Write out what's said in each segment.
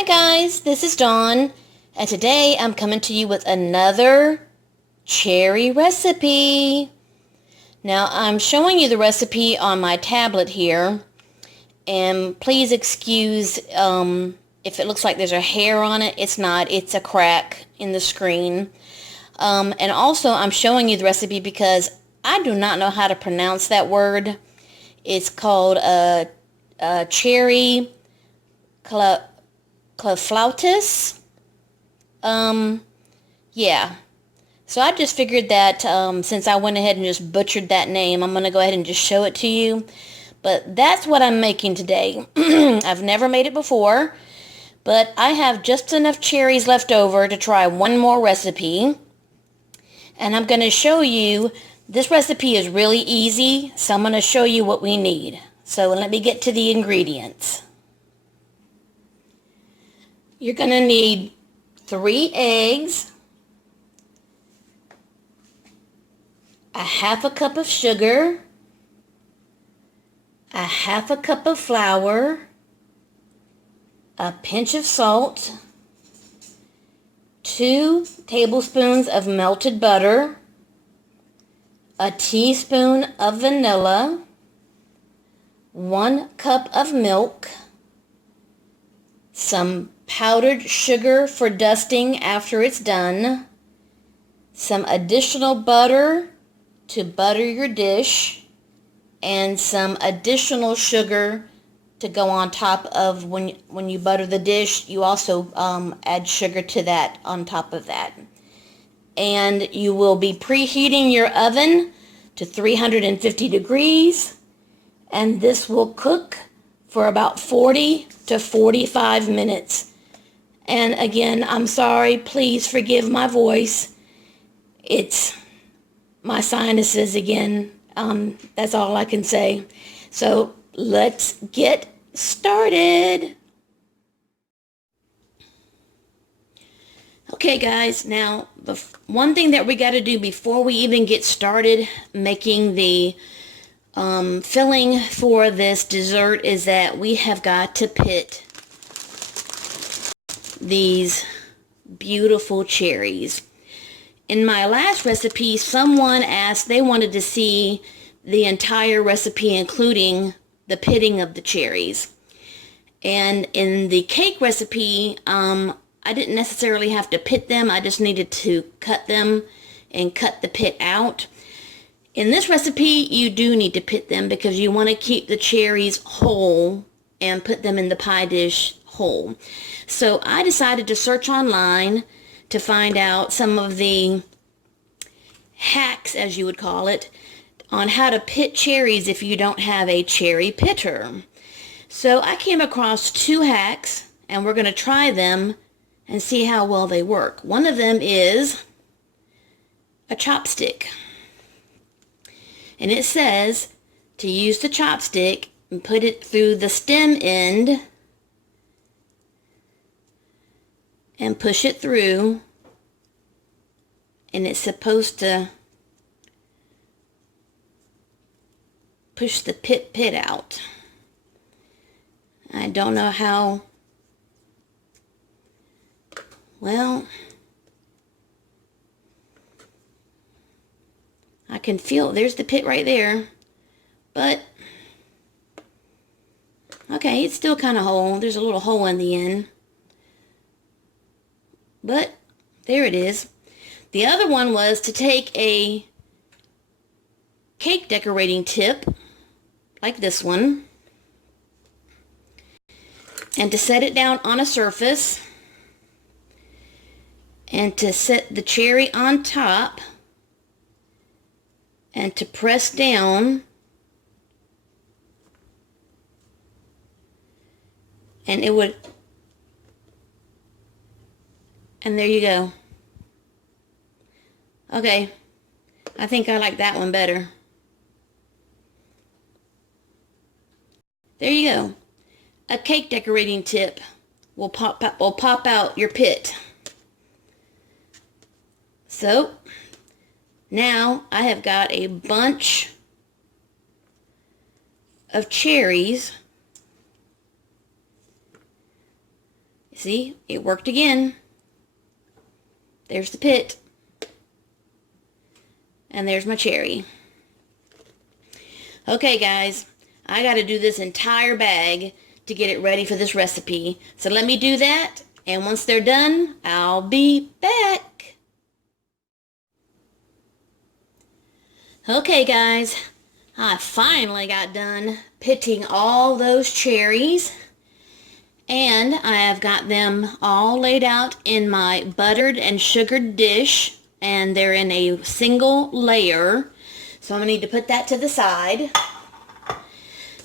Hi guys, this is Dawn, and today I'm coming to you with another cherry recipe. Now I'm showing you the recipe on my tablet here, and please excuse if it looks like there's a hair on it. It's not, it's a crack in the screen. And also I'm showing you the recipe because I do not know how to pronounce that word. It's called Cherry Clafoutis. Yeah. So I just figured that since I went ahead and just butchered that name, I'm going to go ahead and just show it to you. But that's what I'm making today. I've never made it before, but I have just enough cherries left over to try one more recipe. And I'm going to show you, this recipe is really easy, so I'm going to show you what we need. So let me get to the ingredients. You're going to need 3 eggs, a half a cup of sugar, a half a cup of flour, a pinch of salt, 2 tablespoons of melted butter, a teaspoon of vanilla, 1 cup of milk, some powdered sugar for dusting after it's done, some additional butter to butter your dish, and some additional sugar to go on top of when you butter the dish. You also add sugar to that on top of that. And you will be preheating your oven to 350 degrees, and this will cook for about 40 to 45 minutes. And again, I'm sorry, please forgive my voice. It's my sinuses again. That's all I can say. So let's get started. Okay guys, now the one thing that we got to do before we even get started making the filling for this dessert is that we have got to pit these beautiful cherries. In my last recipe, someone asked, they wanted to see the entire recipe including the pitting of the cherries. And in the cake recipe, I didn't necessarily have to pit them. I just needed to cut them and cut the pit out. In this recipe, you do need to pit them because you want to keep the cherries whole and put them in the pie dish whole. So I decided to search online to find out some of the hacks, as you would call it, on how to pit cherries if you don't have a cherry pitter. So I came across 2 hacks, and we're going to try them and see how well they work. One of them is a chopstick. And it says to use the chopstick and put it through the stem end and push it through, and it's supposed to push the pit out. I don't know how well. I can feel, there's the pit right there, but okay, it's still kind of whole. There's a little hole in the end, but there it is. The other one was to take a cake decorating tip like this one and to set it down on a surface and to set the cherry on top and to press down, and it would, and there you go. Okay, I think I like that one better. There you go. A cake decorating tip will pop out your pit. So now I have got a bunch of cherries See, it worked again. There's the pit. And there's my cherry. Okay, guys, I got to do this entire bag to get it ready for this recipe. So let me do that, and once they're done, I'll be back. Okay, guys, I finally got done pitting all those cherries, and I have got them all laid out in my buttered and sugared dish, and they're in a single layer. So I'm going to need to put that to the side.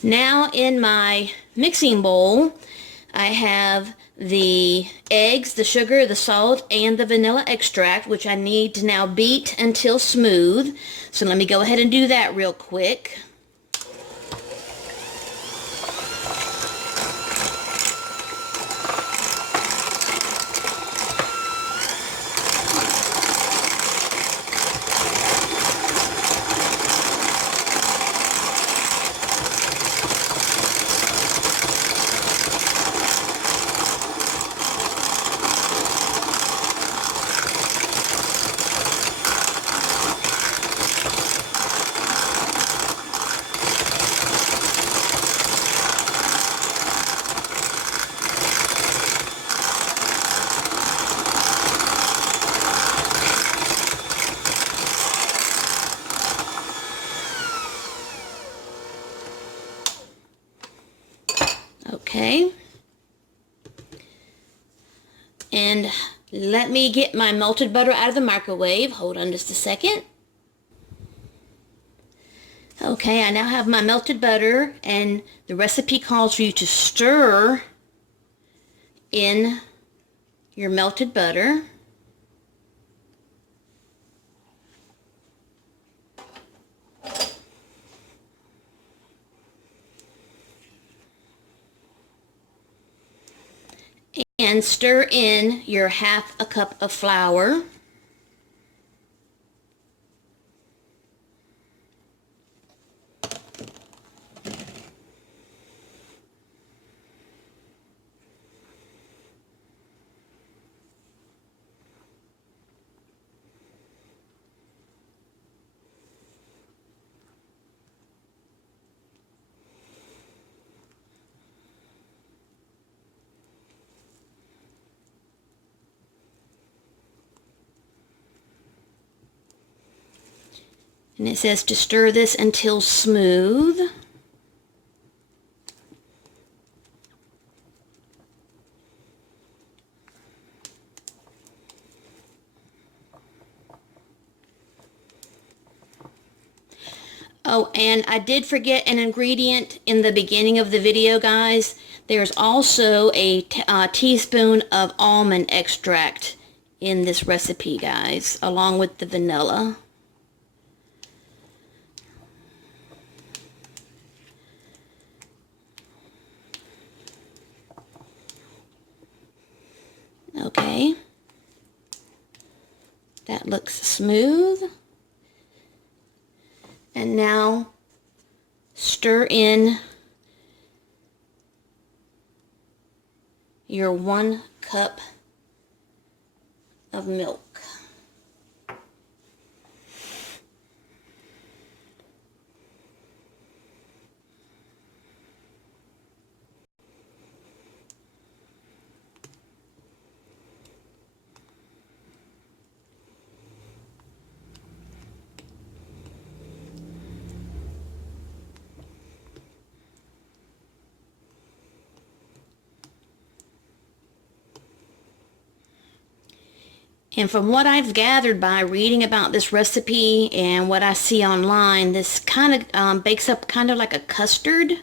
Now in my mixing bowl, I have the eggs, the sugar, the salt, and the vanilla extract, which I need to now beat until smooth. So let me go ahead and do that real quick. Okay, and let me get my melted butter out of the microwave. Hold on just a second. Okay, I now have my melted butter, and the recipe calls for you to stir in your melted butter. And stir in your half a cup of flour. And it says to stir this until smooth. Oh, and I did forget an ingredient in the beginning of the video, guys. There's also a teaspoon of almond extract in this recipe, guys, along with the vanilla. Okay, that looks smooth. And now stir in your 1 cup of milk. And from what I've gathered by reading about this recipe and what I see online, this kind of bakes up kind of like a custard.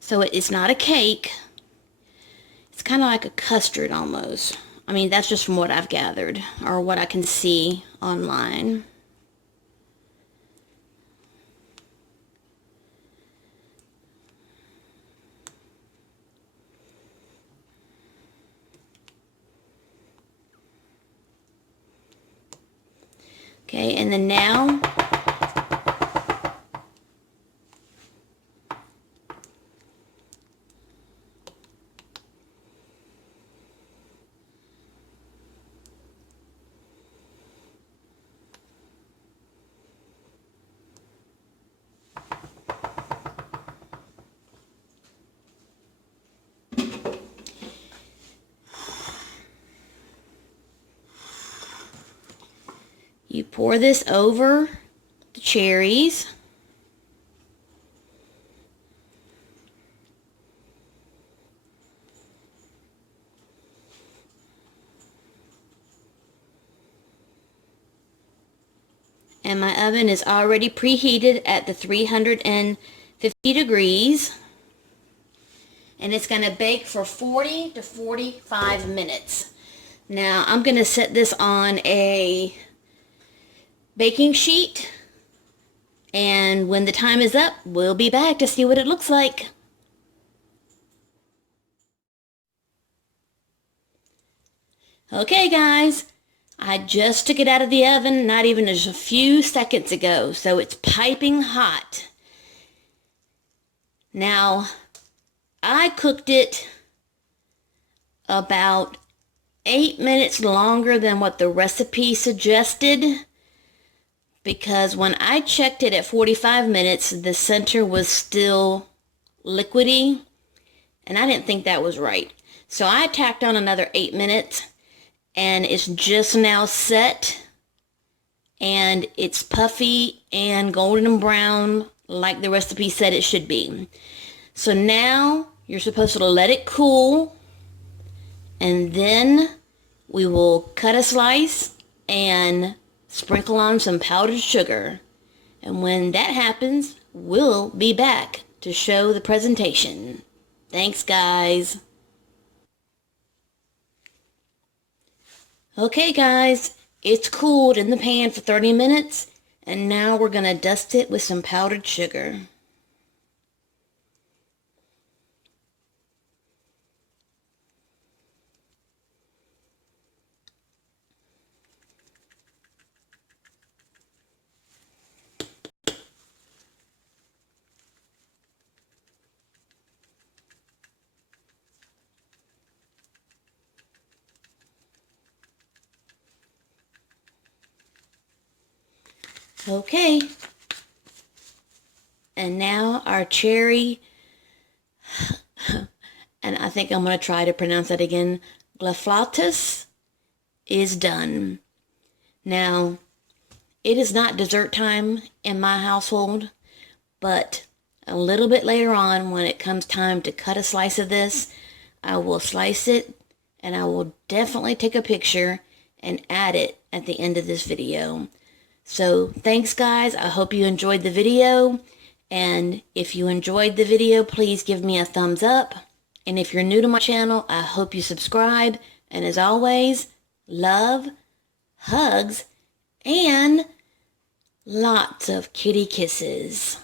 So it's not a cake. It's kind of like a custard almost. I mean, that's just from what I've gathered or what I can see online. Okay, and then now pour this over the cherries. And my oven is already preheated at the 350 degrees. And it's going to bake for 40 to 45 minutes. Now I'm going to set this on a baking sheet. And when the time is up, we'll be back to see what it looks like. Okay guys, I just took it out of the oven not even just a few seconds ago, so it's piping hot. Now, I cooked it about 8 minutes longer than what the recipe suggested, because when I checked it at 45 minutes, the center was still liquidy, and I didn't think that was right. So I tacked on another 8 minutes, and it's just now set, and it's puffy and golden brown like the recipe said it should be. So now you're supposed to let it cool, and then we will cut a slice and sprinkle on some powdered sugar. And when that happens, we'll be back to show the presentation. Thanks, guys. Okay guys, it's cooled in the pan for 30 minutes, and now we're going to dust it with some powdered sugar. Okay, and now our cherry, and I think I'm going to try to pronounce that again, Clafoutis, is done. Now, it is not dessert time in my household, but a little bit later on, when it comes time to cut a slice of this, I will slice it, and I will definitely take a picture and add it at the end of this video. So thanks guys, I hope you enjoyed the video, and if you enjoyed the video, please give me a thumbs up, and if you're new to my channel, I hope you subscribe, and as always, love, hugs, and lots of kitty kisses.